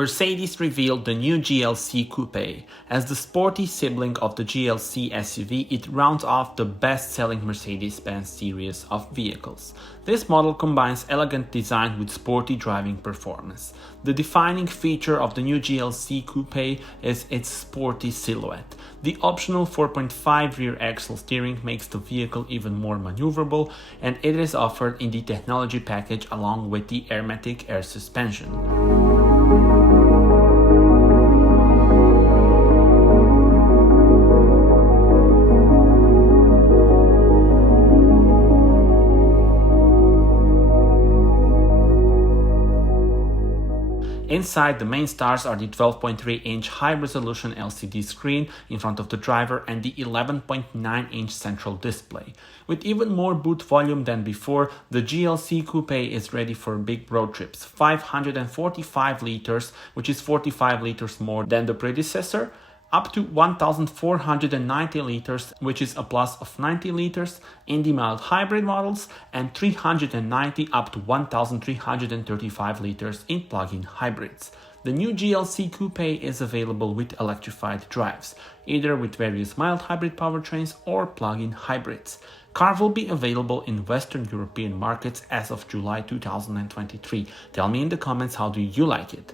Mercedes revealed the new GLC Coupé. As the sporty sibling of the GLC SUV, it rounds off the best-selling Mercedes-Benz series of vehicles. This model combines elegant design with sporty driving performance. The defining feature of the new GLC Coupé is its sporty silhouette. The optional 4.5 rear axle steering makes the vehicle even more maneuverable, and it is offered in the technology package along with the airmatic air suspension. Inside, the main stars are the 12.3-inch high-resolution LCD screen in front of the driver and the 11.9-inch central display. With even more boot volume than before, the GLC Coupé is ready for big road trips. 545 liters, which is 45 liters more than the predecessor, up to 1,490 liters, which is a plus of 90 liters in the mild hybrid models, and 390 up to 1,335 liters in plug-in hybrids. The new GLC Coupé is available with electrified drives, either with various mild hybrid powertrains or plug-in hybrids. Car will be available in Western European markets as of July 2023. Tell me in the comments, how do you like it?